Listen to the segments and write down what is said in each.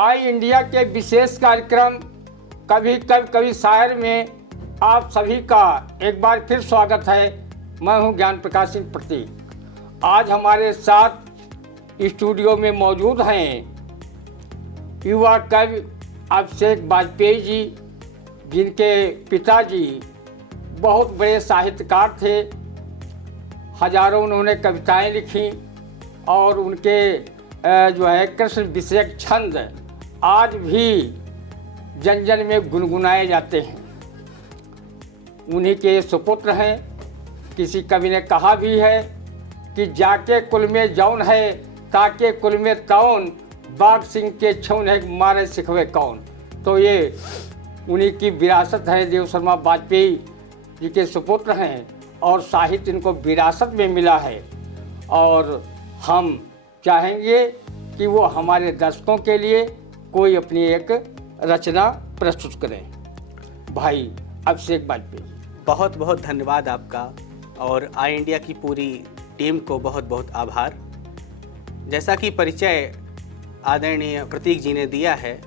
आई India के विशेष कार्यक्रम कभी शायर में आप सभी का एक बार फिर स्वागत है। मैं हूं ज्ञान प्रकाश सिंह प्रतीक। आज हमारे साथ स्टूडियो में मौजूद हैं युवा कवि अभिषेक वाजपेयी जी, जिनके पिताजी बहुत बड़े साहित्यकार थे। हजारों उन्होंने कविताएं लिखी और उनके जो है कृष्ण विषयक छंद आज भी जन जन में गुनगुनाए जाते हैं। उन्हीं के सुपुत्र हैं। किसी कवि ने कहा भी है कि जाके कुल में जौन है, ताके कुल में तौन, बाघ सिंह के छौन है, मारे सिखवे कौन। तो ये उन्हीं की विरासत है। देव शर्मा वाजपेयी जी के सुपुत्र हैं और साहित्य इनको विरासत में मिला है। और हम चाहेंगे कि वो हमारे दर्शकों के लिए कोई अपनी एक रचना प्रस्तुत करें। भाई अभिषेक वाजपेयी, बहुत बहुत धन्यवाद आपका और आई इंडिया की पूरी टीम को बहुत बहुत आभार। जैसा कि परिचय आदरणीय प्रतीक जी ने दिया है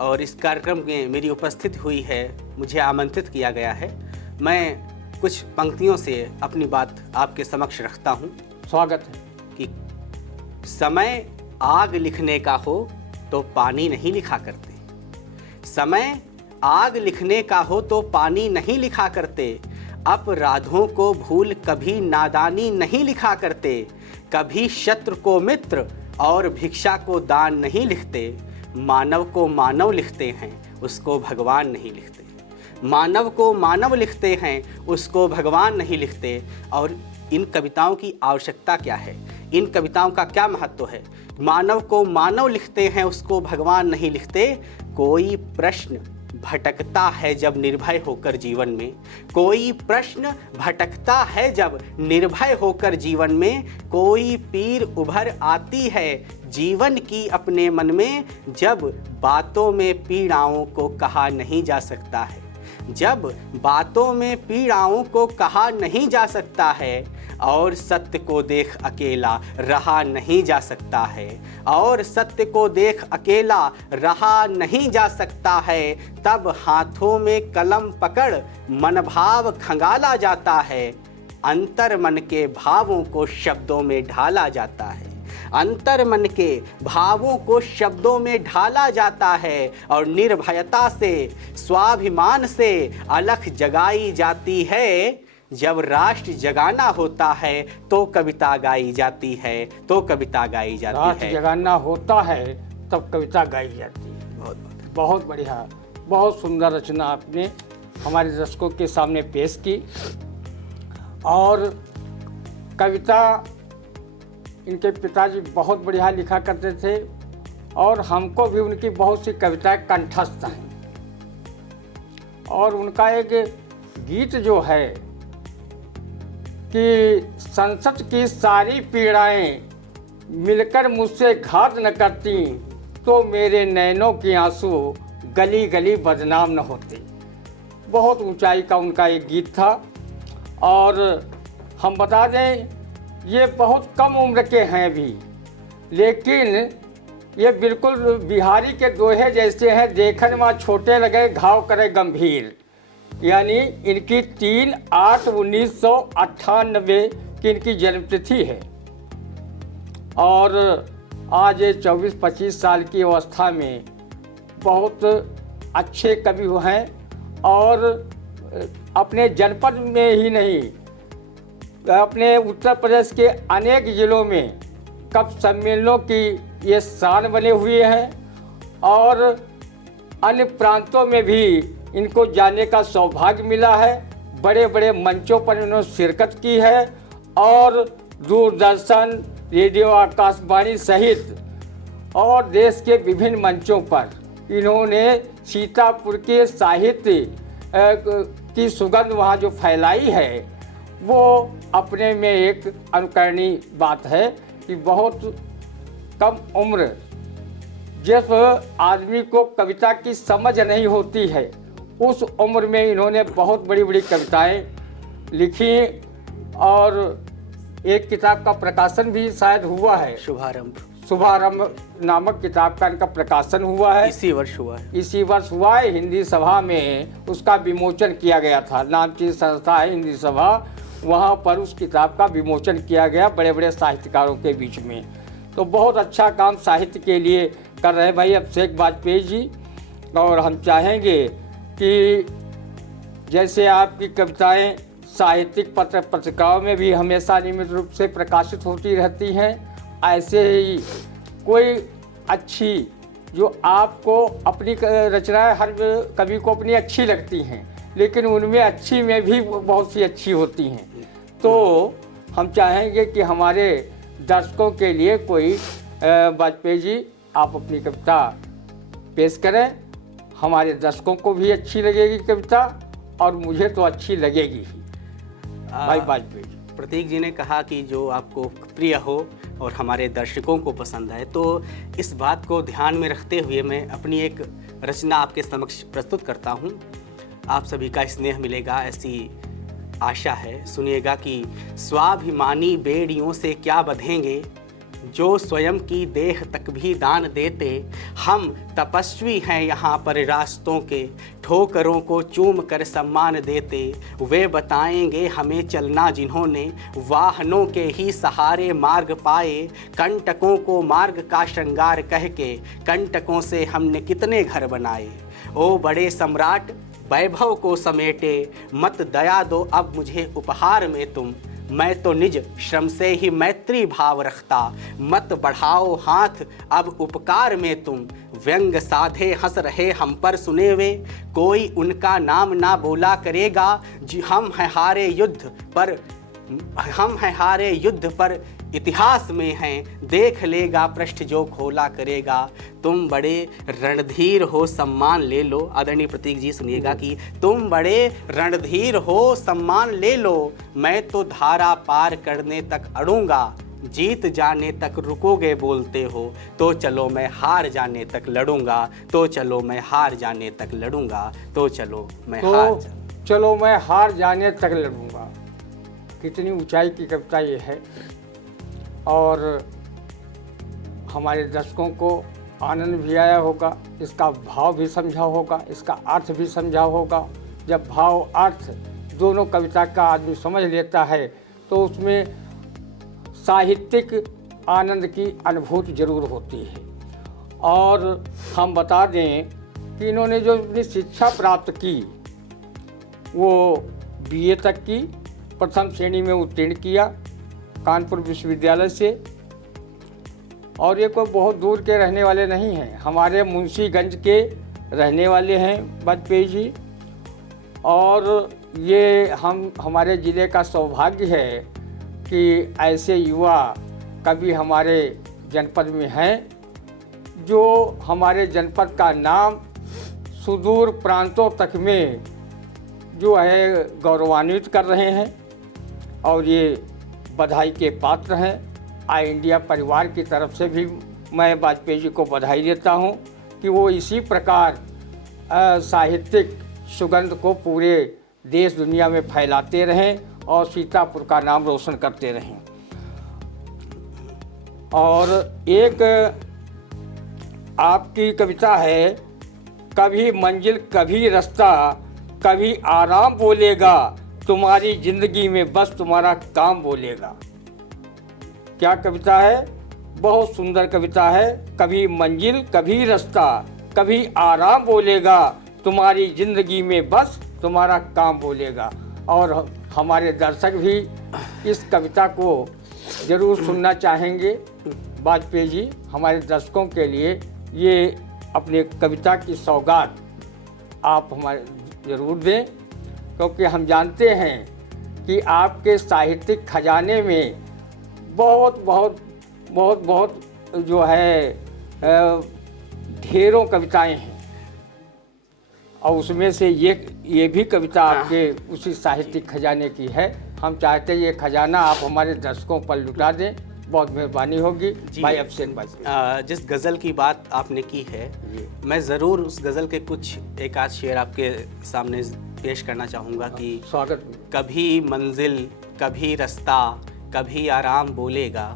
और इस कार्यक्रम में मेरी उपस्थिति हुई है, मुझे आमंत्रित किया गया है, मैं कुछ पंक्तियों से अपनी बात आपके समक्ष रखता हूँ। स्वागत है। कि समय आग लिखने का हो तो पानी नहीं लिखा करते, समय आग लिखने का हो तो पानी नहीं लिखा करते, अपराधों को भूल कभी नादानी नहीं लिखा करते, कभी शत्रु को मित्र और भिक्षा को दान नहीं लिखते, मानव को मानव लिखते हैं उसको भगवान नहीं लिखते, मानव को मानव लिखते हैं उसको भगवान नहीं लिखते। और इन कविताओं की आवश्यकता क्या है, इन कविताओं का क्या महत्व है? मानव को मानव लिखते हैं उसको भगवान नहीं लिखते। कोई प्रश्न भटकता है जब निर्भय होकर जीवन में, कोई प्रश्न भटकता है जब निर्भय होकर जीवन में, कोई पीर उभर आती है जीवन की अपने मन में, जब बातों में पीड़ाओं को कहा नहीं जा सकता है, जब बातों में पीड़ाओं को कहा नहीं जा सकता है, और सत्य को देख अकेला रहा नहीं जा सकता है, और सत्य को देख अकेला रहा नहीं जा सकता है, तब हाथों में कलम पकड़ मन भाव खंगाला जाता है, अंतर मन के भावों को शब्दों में ढाला जाता है, अंतर मन के भावों को शब्दों में ढाला जाता है, और निर्भयता से स्वाभिमान से अलख जगाई जाती है। जब राष्ट्र जगाना होता है तो कविता गाई जाती है, तो कविता गाई जाती है। राष्ट्र जगाना होता है तब कविता गाई जाती है। बहुत बढ़िया, बहुत सुंदर रचना आपने हमारे दर्शकों के सामने पेश की। और कविता इनके पिताजी बहुत बढ़िया लिखा करते थे और हमको भी उनकी बहुत सी कविताएं कंठस्थ हैं। और उनका एक गीत जो है कि संसद की सारी पीड़ाएं मिलकर मुझसे घात न करती, तो मेरे नैनों के आंसू गली गली बदनाम न होते। बहुत ऊंचाई का उनका एक गीत था। और हम बता दें ये बहुत कम उम्र के हैं भी, लेकिन ये बिल्कुल बिहारी के दोहे जैसे हैं, देखन में छोटे लगे घाव करे गंभीर। यानी इनकी 3/8/1998 की इनकी जन्मतिथि है। और आज ये 24-25 साल की अवस्था में बहुत अच्छे कवि हुए हैं। और अपने जनपद में ही नहीं, अपने उत्तर प्रदेश के अनेक जिलों में कवि सम्मेलनों की ये शान बने हुए हैं। और अन्य प्रांतों में भी इनको जाने का सौभाग्य मिला है। बड़े बड़े मंचों पर इन्होंने शिरकत की है और दूरदर्शन, रेडियो, आकाशवाणी सहित और देश के विभिन्न मंचों पर इन्होंने सीतापुर के साहित्य की सुगंध वहाँ जो फैलाई है, वो अपने में एक अनुकरणीय बात है कि बहुत कम उम्र जिस आदमी को कविता की समझ नहीं होती है, उस उम्र में इन्होंने बहुत बड़ी बड़ी कविताएं लिखी। और एक किताब का प्रकाशन भी शायद हुआ है, शुभारंभ। शुभारंभ नामक किताब का इनका प्रकाशन हुआ है। इसी वर्ष हुआ है। इसी वर्ष हुआ है। हिंदी सभा में उसका विमोचन किया गया था। नामचीन संस्था है हिंदी सभा, वहाँ पर उस किताब का विमोचन किया गया बड़े बड़े साहित्यकारों के बीच में। तो बहुत अच्छा काम साहित्य के लिए कर रहे भाई अभिषेक वाजपेयी जी। और हम चाहेंगे कि जैसे आपकी कविताएं साहित्यिक पत्र पत्रिकाओं में भी हमेशा नियमित रूप से प्रकाशित होती रहती हैं, ऐसे ही कोई अच्छी जो आपको अपनी रचनाएं हर कवि को अपनी अच्छी लगती हैं, लेकिन उनमें अच्छी में भी बहुत सी अच्छी होती हैं। तो हम चाहेंगे कि हमारे दर्शकों के लिए कोई वाजपेयी जी आप अपनी कविता पेश करें। हमारे दर्शकों को भी अच्छी लगेगी कविता और मुझे तो अच्छी लगेगी ही। भाई वाजपेयी जी। प्रतीक जी ने कहा कि जो आपको प्रिय हो और हमारे दर्शकों को पसंद आए, तो इस बात को ध्यान में रखते हुए मैं अपनी एक रचना आपके समक्ष प्रस्तुत करता हूँ। आप सभी का स्नेह मिलेगा ऐसी आशा है। सुनिएगा कि स्वाभिमानी बेड़ियों से क्या बंधेंगे, जो स्वयं की देह तक भी दान देते। हम तपस्वी हैं यहाँ पर रास्तों के, ठोकरों को चूम कर सम्मान देते। वे बताएंगे हमें चलना जिन्होंने वाहनों के ही सहारे मार्ग पाए। कंटकों को मार्ग का श्रृंगार कह के, कंटकों से हमने कितने घर बनाए। ओ बड़े सम्राट वैभव को समेटे, मत दया दो अब मुझे उपहार में तुम। मैं तो निज श्रम से ही मैत्री भाव रखता, मत बढ़ाओ हाथ अब उपकार में तुम। व्यंग साधे हंस रहे हम पर सुने वे, कोई उनका नाम ना बोला करेगा। जी हम हैं हारे युद्ध पर इतिहास में हैं, देख लेगा पृष्ठ जो खोला करेगा। तुम बड़े रणधीर हो सम्मान ले लो। आदरणीय प्रतीक जी सुनिएगा कि तुम बड़े रणधीर हो सम्मान ले लो। मैं तो धारा पार करने तक अड़ूंगा, जीत जाने तक रुकोगे बोलते हो। तो चलो मैं हार जाने तक लड़ूंगा, तो चलो मैं हार जाने तक लड़ूंगा, तो चलो मैं हार जाने तक लड़ूंगा। कितनी ऊंचाई की कविता ये है और हमारे दर्शकों को आनंद भी आया होगा, इसका भाव भी समझा होगा, इसका अर्थ भी समझा होगा। जब भाव अर्थ दोनों कविता का आदमी समझ लेता है तो उसमें साहित्यिक आनंद की अनुभूति जरूर होती है। और हम बता दें कि इन्होंने जो अपनी शिक्षा प्राप्त की वो बीए तक की, प्रथम श्रेणी में उत्तीर्ण किया कानपुर विश्वविद्यालय से। और ये कोई बहुत दूर के रहने वाले नहीं हैं, हमारे मुंशीगंज के रहने वाले हैं वाजपेयी जी। और ये हमारे ज़िले का सौभाग्य है कि ऐसे युवा कवि हमारे जनपद में हैं जो हमारे जनपद का नाम सुदूर प्रांतों तक में जो है गौरवान्वित कर रहे हैं। और ये बधाई के पात्र हैं। आई इंडिया परिवार की तरफ से भी मैं वाजपेयी जी को बधाई देता हूं कि वो इसी प्रकार साहित्यिक सुगंध को पूरे देश दुनिया में फैलाते रहें और सीतापुर का नाम रोशन करते रहें। और एक आपकी कविता है, कभी मंजिल कभी रास्ता, कभी आराम बोलेगा, तुम्हारी जिंदगी में बस तुम्हारा काम बोलेगा। क्या कविता है, बहुत सुंदर कविता है। कभी मंजिल कभी रास्ता, कभी आराम बोलेगा, तुम्हारी जिंदगी में बस तुम्हारा काम बोलेगा। और हमारे दर्शक भी इस कविता को जरूर सुनना चाहेंगे। वाजपेयी जी हमारे दर्शकों के लिए ये अपने कविता की सौगात आप हमारे ज़रूर दें, क्योंकि हम जानते हैं कि आपके साहित्यिक खजाने में बहुत बहुत बहुत बहुत जो है ढेरों कविताएं हैं। और उसमें से ये भी कविता आपके उसी साहित्यिक खजाने की है। हम चाहते हैं ये खजाना आप हमारे दर्शकों पर लुटा दें, बहुत मेहरबानी होगी भाई अभिषेक भाई। जिस गज़ल की बात आपने की है, मैं ज़रूर उस गज़ल के कुछ एक आध शेर आपके सामने पेश करना चाहूँगा कि स्वागत। कभी मंजिल कभी रास्ता, कभी आराम बोलेगा,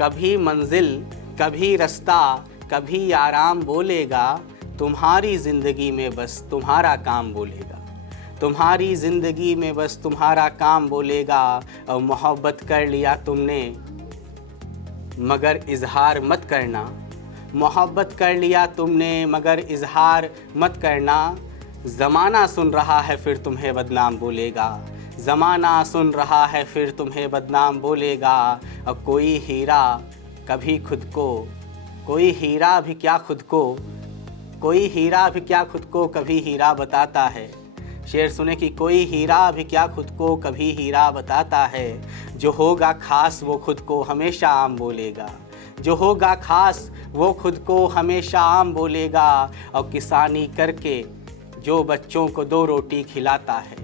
कभी मंजिल कभी रास्ता कभी आराम बोलेगा, तुम्हारी ज़िंदगी में बस तुम्हारा काम बोलेगा। तुम्हारी ज़िंदगी में बस तुम्हारा काम बोलेगा। और मोहब्बत कर लिया तुमने मगर इजहार मत करना। मोहब्बत कर लिया तुमने मगर इजहार मत करना। ज़माना सुन रहा है फिर तुम्हें बदनाम बोलेगा। ज़माना सुन रहा है फिर तुम्हें बदनाम बोलेगा। और कोई हीरा कभी खुद को, कोई हीरा भी क्या खुद को, कोई हीरा भी क्या खुद को कभी हीरा बताता है। शेर सुने कि कोई हीरा भी क्या खुद को कभी हीरा बताता है। जो होगा खास वो खुद को हमेशा आम बोलेगा। जो होगा खास वो खुद को हमेशा आम बोलेगा। और किसानी करके जो बच्चों को 2 रोटी खिलाता है,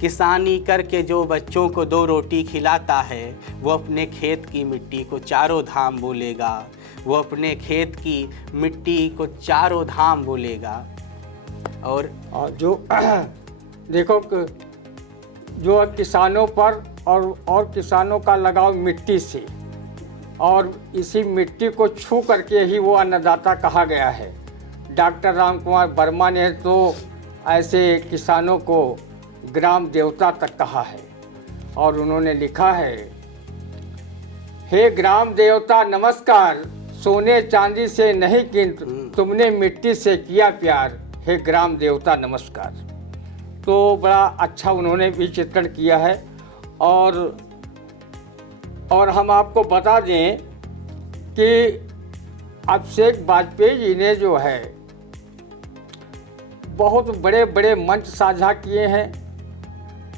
किसानी करके जो बच्चों को 2 रोटी खिलाता है, वो अपने खेत की मिट्टी को चारों धाम बोलेगा। वो अपने खेत की मिट्टी को चारों धाम बोलेगा। और जो देखो जो किसानों पर और किसानों का लगाव मिट्टी से, और इसी मिट्टी को छू करके ही वो अन्नदाता कहा गया है। डॉक्टर राम कुमार वर्मा ने तो ऐसे किसानों को ग्राम देवता तक कहा है। और उन्होंने लिखा है, हे ग्राम देवता नमस्कार, सोने चांदी से नहीं किंतु तुमने मिट्टी से किया प्यार। हे ग्राम देवता नमस्कार। तो बड़ा अच्छा उन्होंने भी चित्रण किया है। और हम आपको बता दें कि अभिषेक वाजपेयी जी ने जो है बहुत बड़े बड़े मंच साझा किए हैं,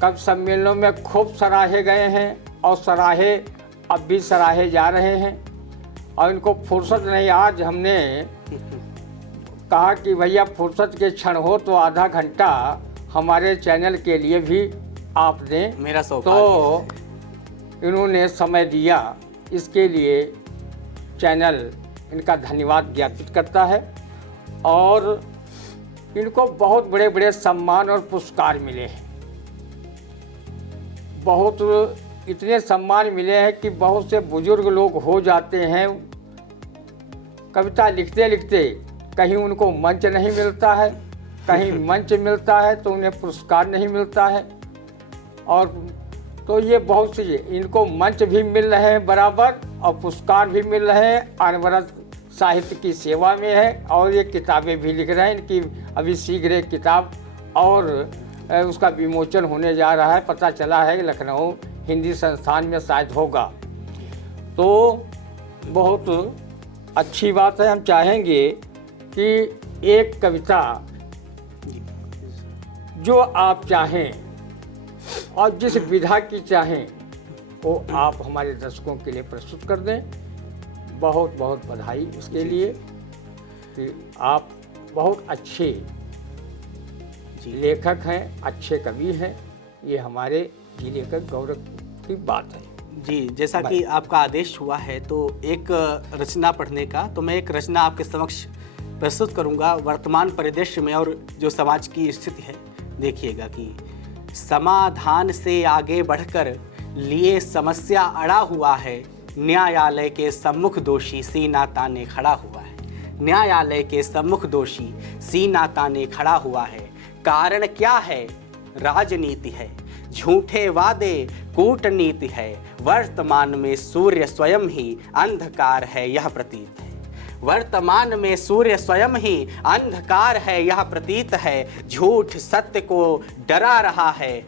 कवि सम्मेलनों में खूब सराहे गए हैं और सराहे अब भी सराहे जा रहे हैं। और इनको फुर्सत नहीं। आज हमने कहा कि भैया फुर्सत के क्षण हो तो आधा घंटा हमारे चैनल के लिए भी आप दें। मेरा सौभाग्य। तो इन्होंने समय दिया, इसके लिए चैनल इनका धन्यवाद ज्ञापित करता है। और इनको बहुत बड़े बड़े सम्मान और पुरस्कार मिले हैं। बहुत इतने सम्मान मिले हैं कि बहुत से बुजुर्ग लोग हो जाते हैं, कविता लिखते लिखते कहीं उनको मंच नहीं मिलता है, कहीं मंच मिलता है तो उन्हें पुरस्कार नहीं मिलता है। और तो ये बहुत सी इनको मंच भी मिल रहे हैं बराबर और पुरस्कार भी मिल रहे हैं। अनवरत साहित्य की सेवा में है और ये किताबें भी लिख रहे हैं। इनकी अभी शीघ्र एक किताब और उसका विमोचन होने जा रहा है, पता चला है लखनऊ हिंदी संस्थान में शायद होगा। तो बहुत अच्छी बात है। हम चाहेंगे कि एक कविता जो आप चाहें और जिस विधा की चाहें वो आप हमारे दर्शकों के लिए प्रस्तुत कर दें। बहुत बहुत बधाई उसके लिए कि आप बहुत अच्छे लेखक हैं, अच्छे कवि हैं। ये हमारे जिले का गौरव की बात है। जी, जैसा कि आपका आदेश हुआ है तो एक रचना पढ़ने का, तो मैं एक रचना आपके समक्ष प्रस्तुत करूंगा वर्तमान परिदृश्य में और जो समाज की स्थिति है। देखिएगा कि समाधान से आगे बढ़कर लिए समस्या अड़ा हुआ है, न्यायालय के सम्मुख दोषी सीना ताने खड़ा हुआ है। न्यायालय के सम्मुख दोषी सीना ताने खड़ा हुआ है। कारण क्या है? राजनीति है, झूठे वादे कूटनीति है। वर्तमान में सूर्य स्वयं ही अंधकार है यह प्रतीत है। वर्तमान में सूर्य स्वयं ही अंधकार है यह प्रतीत है। झूठ सत्य को डरा रहा है,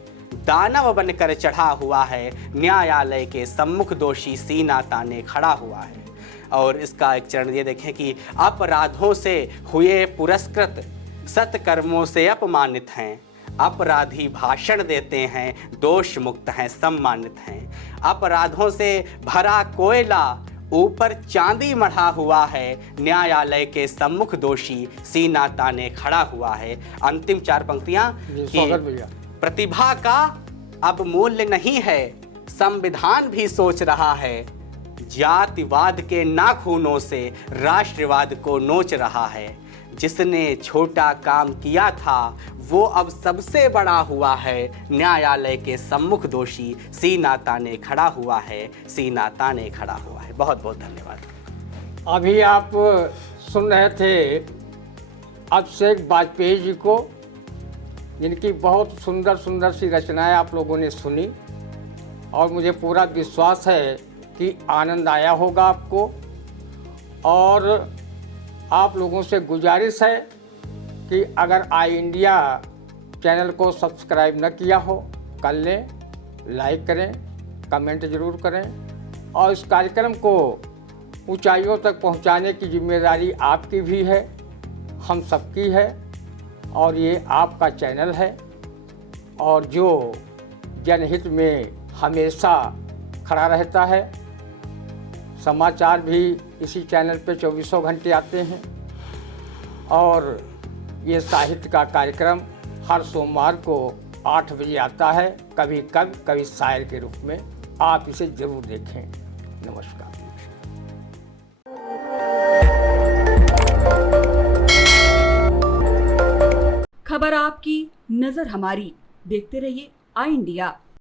दानव बनकर चढ़ा हुआ है। न्यायालय के सम्मुख दोषी सीना ताने खड़ा हुआ है। और इसका एक चरण ये देखें कि अपराधों से हुए पुरस्कृत सत्कर्मों से अपमानित हैं। अपराधी भाषण देते हैं, दोष मुक्त हैं, सम्मानित हैं। अपराधों से भरा कोयला ऊपर चांदी मढ़ा हुआ है। न्यायालय के सम्मुख दोषी सीना ताने खड़ा हुआ है। अंतिम 4 पंक्तियां कि प्रतिभा का अब मूल्य नहीं है, संविधान भी सोच रहा है। जातिवाद के नाखूनों से राष्ट्रवाद को नोच रहा है। जिसने छोटा काम किया था वो अब सबसे बड़ा हुआ है। न्यायालय के सम्मुख दोषी सीना ताने खड़ा हुआ है, सीना ताने खड़ा हुआ है। बहुत बहुत धन्यवाद। अभी आप सुन रहे थे अभिषेक वाजपेयी जी को, जिनकी बहुत सुंदर सुंदर सी रचनाएं आप लोगों ने सुनी और मुझे पूरा विश्वास है कि आनंद आया होगा आपको। और आप लोगों से गुजारिश है कि अगर आई इंडिया चैनल को सब्सक्राइब न किया हो कर लें, लाइक करें, कमेंट ज़रूर करें और इस कार्यक्रम को ऊंचाइयों तक पहुंचाने की जिम्मेदारी आपकी भी है, हम सबकी है। और ये आपका चैनल है और जो जनहित में हमेशा खड़ा रहता है। समाचार भी इसी चैनल पे 24 घंटे आते हैं और ये साहित्य का कार्यक्रम हर सोमवार को 8 बजे आता है, कभी कभी कभी शायर के रूप में। आप इसे ज़रूर देखें। नमस्कार। खबर आपकी, नजर हमारी। देखते रहिए आई इंडिया।